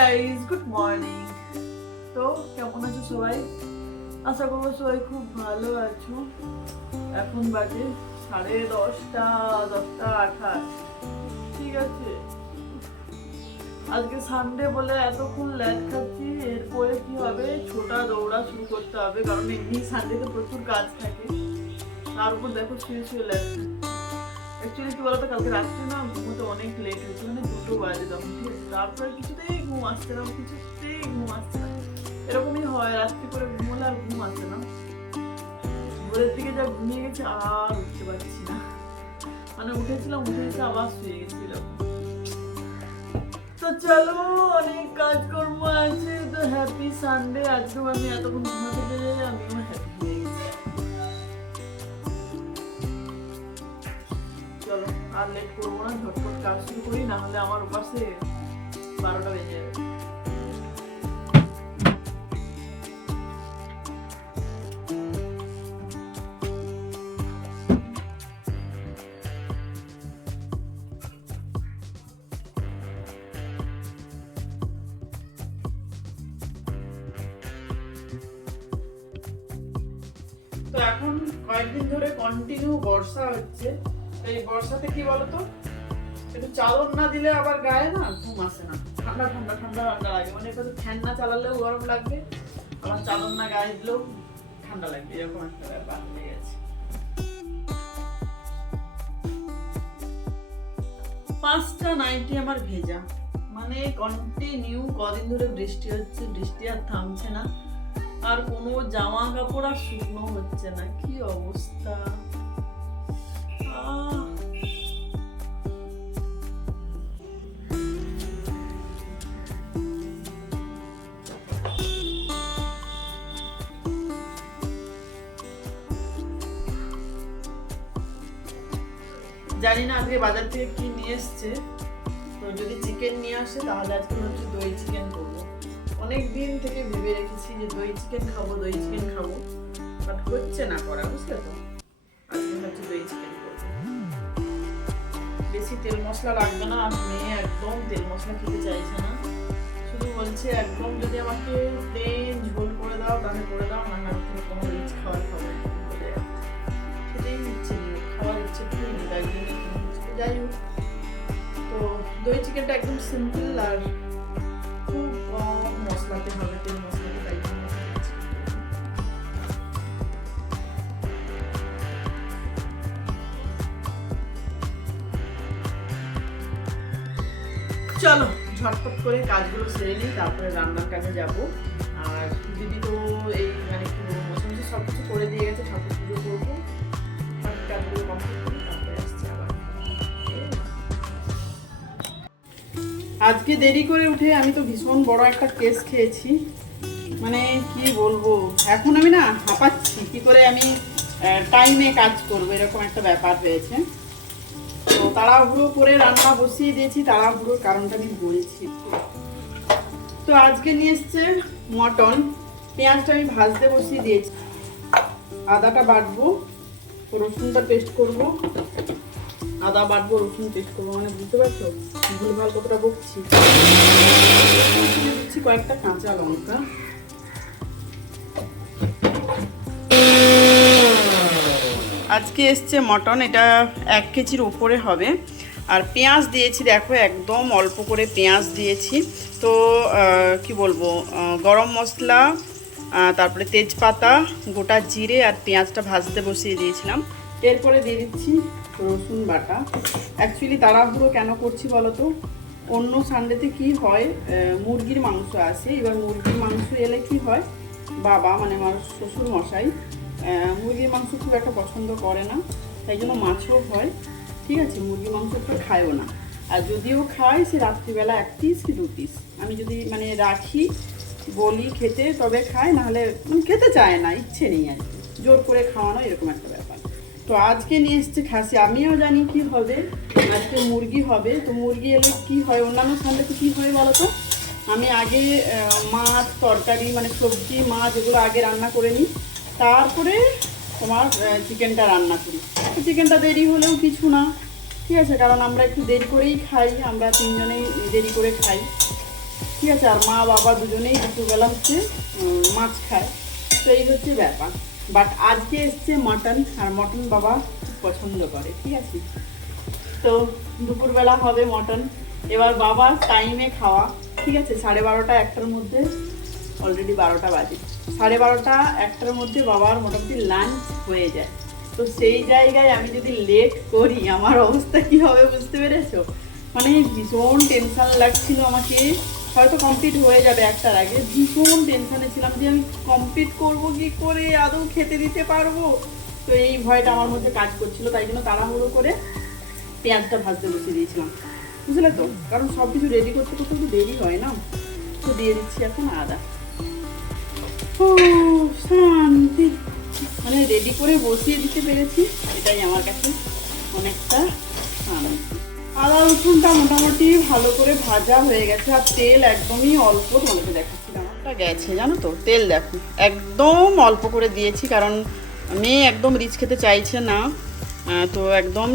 Guys good morning তো কেমন আছো সবাই? আশা করব সবাই খুব ভালো আছো। এখন বাজে সাড়ে দশটা দশটা আঠাশ। ঠিক আছে। আজকে সানডে বলে এতক্ষণ ল্যাট খাচ্ছি, এরপরে কি হবে? ছোটা দৌড়া শুরু করতে হবে, কারণ এমনি সানডেতে প্রচুর কাজ থাকে। তার উপর দেখো শুয়ে শুয়ে ল্যাট অ্যাকচুয়ালি কি বলতো, কালকে রাত্রে না ঘুমোতে অনেক লেট হয়েছে মানে দুটো বাজে তখন, ঠিক আছে? তারপরে কিছুতেই ঘুম আসছে না কিছুতেই ঘুম আসছে না এরকমই হয়, রাত্রি করে ঘুমোলে আর ঘুম আসে না। ভোরের দিকে যা ঘুমিয়ে গেছে, আর উঠতে পারছি না। মানে উঠেছিলাম, উঠে গেছে, আবার শুয়ে গেছিলাম। তো চলো, অনেক কাজকর্ম আছে, তো হ্যাপি সানডে আজকেও আমি এতক্ষণ ঘুমাতে পেরে আমিও হ্যাপি হয়ে গেছি। চলো, আর লেট করব না, ঝটপট কাজ শুরু করি না হলে আমার উপাসে বারোটা বেজে যাবে। তো এখন কয়েকদিন ধরে কন্টিনিউ বর্ষা হচ্ছে। এই বর্ষাতে কি বলতো? একটু চাদর না দিলে আবার গায়ে না ঘুম আসে না। ঠান্ডা ঠান্ডা ঠান্ডা ঠান্ডা লাগে। মানে একটু ফ্যান না চালালেও গরম লাগবে, আবার চাদর না গায়ে দিলেও ঠান্ডা লাগবে। এরকম একটা ব্যাপার হয়ে গেছে। পাঁচটা নাইটি আমার ভেজা। মানে কন্টিনিউ কদিন ধরে বৃষ্টি হচ্ছে, বৃষ্টি আর থামছে না। আর কোনো জামা কাপড় আর শুকনো হচ্ছে না। কি অবস্থা? আহ জানি না আজকে বাজার থেকে কি নিয়ে এসছে। তো যদি চিকেন নিয়ে আসে, তাহলে আজকে হচ্ছে দই চিকেন করব। অনেক দিন থেকে ভেবে রেখেছি যে দই চিকেন খাব, দই চিকেন খাব। বাট হচ্ছে না করা, বুঝলে তো? আজকে হচ্ছে দই চিকেন করব। বেশি তেল মশলা লাগবে না, আর মেয়ে একদম তেল মশলা খেতে চাইছে না। শুধু বলছে, একদম যদি আমাকে প্লেন ঝোল করে দাও, তাহলে করে দাও, না যাই হোক তো দই চিকেনটা একদম সিম্পল আর খুব মশলাতে হবে তেল মশলাতে তাই। চলো, ঝটপট করে কাজগুলো সেরে নিই, তারপরে রান্নার কাজে যাব। আর দিদি তো এই মানে কি বলব সব কিছু করে দিয়ে গেছে ঠাকুর পুজো করব। কাজগুলো কমপ্লিট আজকে দেরি করে উঠে আমি তো ভীষণ বড় একটা কেস খেয়েছি। মানে কি বলব? এখন আমি না হাঁপাচ্ছি। কি করে আমি টাইমে কাজ করব? এরকম একটা ব্যাপার হয়েছে। তো তাড়াহুড়ো করে রান্না বসিয়ে দিয়েছি। তাড়াহুড়োর কারণটা আমি বলছি তো আজকে নিয়ে এসছে মটন। পেঁয়াজটা আমি ভাজতে বসিয়ে দিয়েছি। আদাটা বাটবো। রসুনটা পেস্ট করব। আদা, বাটবো, রসুন পেস্ট করব মানে বুঝতে পারছ? ভুলভাল কতটা বকছি। দিচ্ছি কয়েকটা কাঁচা লঙ্কা। আজকে এসছে মটন, এটা এক কেজির উপরে হবে। আর পেঁয়াজ দিয়েছি, দেখো, একদম অল্প করে পেঁয়াজ দিয়েছি। তো কি বলব গরম মশলা তারপরে তেজপাতা, গোটা জিরে আর পেঁয়াজটা ভাজতে বসিয়ে দিয়েছিলাম। এরপরে দিয়ে দিচ্ছি রসুন বাটা। অ্যাকচুয়ালি তাড়াহুড়ো কেন করছি বলো তো অন্য সানডেতে কি হয় মুরগির মাংস আসে। এবার মুরগির মাংস এলে কি হয়? বাবা মানে আমার শ্বশুর মশাই মুরগির মাংস খুব একটা পছন্দ করে না, তাই জন্য মাছও হয়। ঠিক আছে, মুরগির মাংস তো খায়ও না। আর যদিও খায়, সে রাত্রিবেলা এক পিস কি দু পিস আমি যদি মানে রাখি, বলি খেতে, তবে খায়, নাহলে খেতে চায় না, ইচ্ছে নেই আর জোর করে খাওয়ানো এরকম একটা ব্যাপার। তো আজকে নিয়ে এসছে খাসি। আমিও জানি কি হবে। আজকে মুরগি হবে। তো মুরগি এলে কি হয়? অন্যান্য সানডেতে কী হয় বলো তো? আমি আগে মাছ, তরকারি মানে সবজি, মাছ এগুলো আগে রান্না করে নিই। তারপরে তোমার চিকেনটা রান্না করি। চিকেনটা দেরি হলেও কিছু না। ঠিক আছে? কারণ আমরা একটু দেরি করেই খাই। আমরা তিনজনেই দেরি করে খাই। ঠিক আছে? আর মা, বাবা দুজনেই দুপুরবেলা হচ্ছে মাছ খায়। তো এই হচ্ছে ব্যাপার। বাট আজকে এসছে মটন আর মটন বাবা পছন্দ করে, ঠিক আছে? তো দুপুরবেলা হবে মটন এবার বাবার টাইমে খাওয়া, ঠিক আছে? সাড়ে বারোটা, একটার মধ্যে অলরেডি বারোটা বাজে। সাড়ে বারোটা, একটার মধ্যে বাবার মোটামুটি লাঞ্চ হয়ে যায়। তো সেই জায়গায় আমি যদি লেট করি, আমার অবস্থা কি হবে বুঝতে পেরেছ? মানে ভীষণ টেনশন লাগছিল আমাকে। হয়তো কমপ্লিট হয়ে যাবে একটার আগে। ভীষণ টেনশনে ছিলাম যে আমি কমপ্লিট করব কি করে? আদৌ খেতে দিতে পারব? তো এই ভয়টা আমার মধ্যে কাজ করছিল, তাই জন্য তাড়াহুড়ো করে পেঁয়াজটা ভাজতে বসিয়ে দিয়েছিলাম। বুঝলে তো? কারণ সব কিছু রেডি করতে করতে একটু দেরি হয় না। তো দিয়ে দিচ্ছি এখন আদা। ও, শান্তি। মানে রেডি করে বসিয়ে দিতে পেরেছি, এটাই আমার কাছে অনেকটা শান্তি। আদা রসুনটা মোটামুটি ভালো করে ভাজা হয়ে গেছে আর তেল একদমই অল্প তোমাকে দেখাচ্ছিলাম একটা গেছে, জানো তো? তেল দেখো, একদম অল্প করে দিয়েছি কারণ মেয়ে একদম রিচ খেতে চাইছে না তো একদম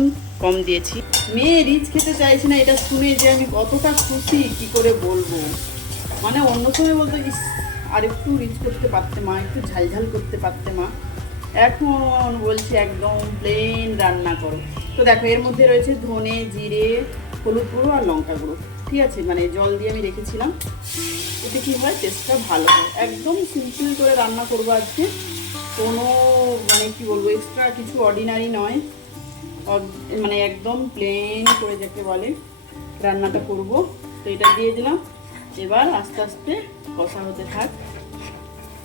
কম দিয়েছি। মেয়ে রিচ খেতে চাইছে না, এটা শুনে যে আমি কতটা খুশি, কি করে বলব? মানে অন্য সময় বলতো, ইস, আর একটু রিচ করতে পারতে মা, একটু ঝালঝাল করতে পারতে মা। এখন বলছি, একদম প্লেন রান্না করো। তো দেখো, এর মধ্যে রয়েছে ধনে, জিরে, হলুদ গুঁড়ো আর লঙ্কা গুঁড়ো। ঠিক আছে? মানে জল দিয়ে আমি রেখেছিলাম। এতে কি হয়? টেস্টটা ভালো হয়। একদম সিম্পল করে রান্না করব আজকে। কোনো মানে কি বলব এক্সট্রা কিছু অর্ডিনারি নয়। মানে একদম প্লেন করে যাকে বলে, রান্নাটা করব। তো এটা দিয়ে দিলাম। এবার আস্তে আস্তে কষা হতে থাক।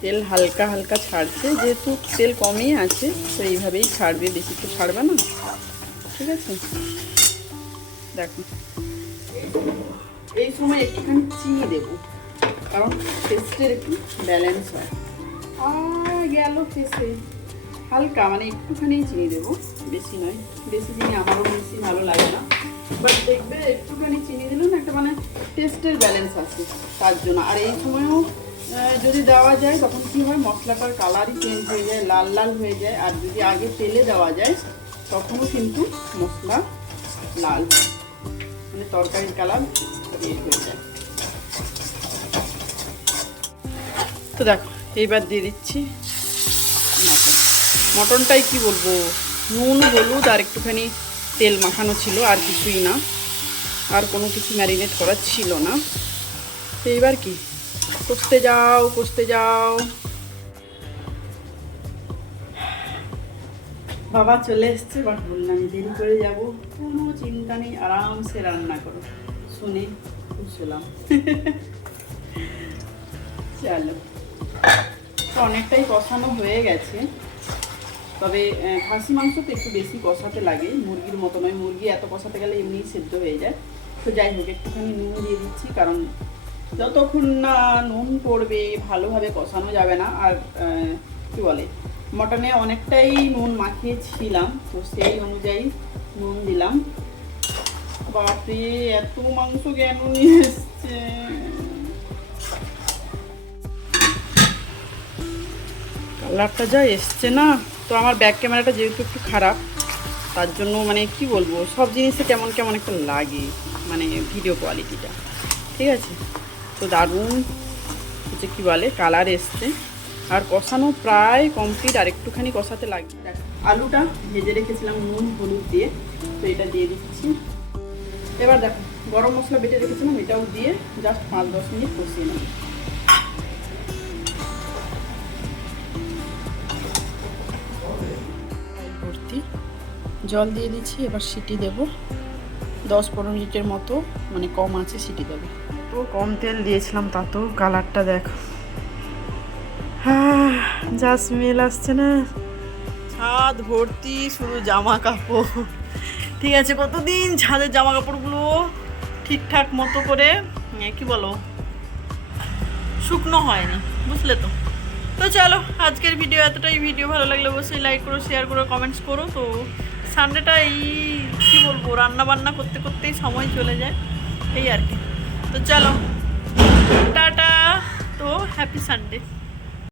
তেল হালকা হালকা ছাড়ছে। যেহেতু তেল কমই আছে, তো এইভাবেই ছাড়বে। বেশি তো ছাড়বে না। ঠিক আছে? দেখো। এই সময় একটুখানি চিনি দেবো, কারণ টেস্টের একটু ব্যালেন্স হয়। আর গেল ফেসে হালকা মানে একটুখানি চিনি দেবো, বেশি নয়। বেশি চিনি আমারও বেশি ভালো লাগে না। বাট দেখবে, একটুখানি চিনি দিলে না একটা মানে টেস্টের ব্যালেন্স আছে তার জন্য। আর এই সময়ও যদি দেওয়া যায়, তখন কি হয়, মশলাটার কালারই চেঞ্জ হয়ে যায়, লাল লাল হয়ে যায়। আর যদি আগে তেলে দেওয়া যায় তখনও কিন্তু মশলা লাল মানে তরকারির কালার রেড হয়ে যায়। তো দেখো, এইবার দিয়ে দিচ্ছি মটন। মটনটাই কি বলব, নুন, হলুদ আর একটুখানি তেল মাখানো ছিল, আর কিছুই না। আর কোনো কিছু ম্যারিনেট করা ছিল না। এইবার কি? কষতে যাও কষতে যাও। বাবা চলে এসছে বাট বললাম, দেরি করে যাব। কোনো চিন্তা নেই, আরামসে রান্না করো। শুনে খুশলাম চলো। অনেকটাই কষানো হয়ে গেছে। তবে খাসি মাংস তো একটু বেশি কষাতে লাগে। মুরগির মতো নয়, মুরগি এত কষাতে গেলে এমনিই সেদ্ধ হয়ে যায়। তো যাই হোক, একটুখানি নুন দিয়ে দিচ্ছি, কারণ যতক্ষণ না নুন পড়বে, ভালোভাবে কষানো যাবে না। আর কি বলে? মটনে অনেকটাই নুন মাখিয়েছিলাম, তো সেই অনুযায়ী নুন দিলাম। বাপরে, এত মাংস কেন নিয়ে এসছে? কালারটা যা এসছে না, তো আমার ব্যাক ক্যামেরাটা যেহেতু একটু খারাপ, তার জন্য মানে কি বলব, সব জিনিসে কেমন কেমন একটা লাগে মানে ভিডিও কোয়ালিটিটা ঠিক আছে? তো দারুণ, হচ্ছে কী বলে কালার এসছে। আর কষানো প্রায় কমপ্লিট আর একটুখানি কষাতে লাগবে। আলুটা ভেজে রেখেছিলাম নুন, হলুদ দিয়ে, তো এটা দিয়ে দিচ্ছি। এবার দেখো, গরম মশলা বেটে রেখেছিলাম, এটাও দিয়ে জাস্ট পাঁচ, দশ মিনিট কষিয়ে নেব। ভর্তি। জল দিয়ে দিচ্ছি, এবার সিটি দেব। দশ পনেরো মিনিটের মতো মানে কম আছে, সিটি দেবো। তো কম তেল দিয়েছিলাম, তাতেও কালারটা দেখো। হ্যাঁ যা স্মেল আসছে না। ছাদ, ভর্তি, শুধু জামা কাপড় ঠিক আছে, কতদিন ছাদের জামা কাপড়গুলো ঠিকঠাক মতো করে কি বলো, শুকনো হয়নি, বুঝলে তো? তো চলো, আজকের ভিডিও এতটাই। ভিডিও ভালো লাগলে অবশ্যই লাইক করো শেয়ার করো কমেন্টস করো। তো সানডেটা এই, কী বলব রান্না বান্না করতে করতেই সময় চলে যায়, এই আর কি। তো চলো, টাটা, তো হ্যাপি সানডে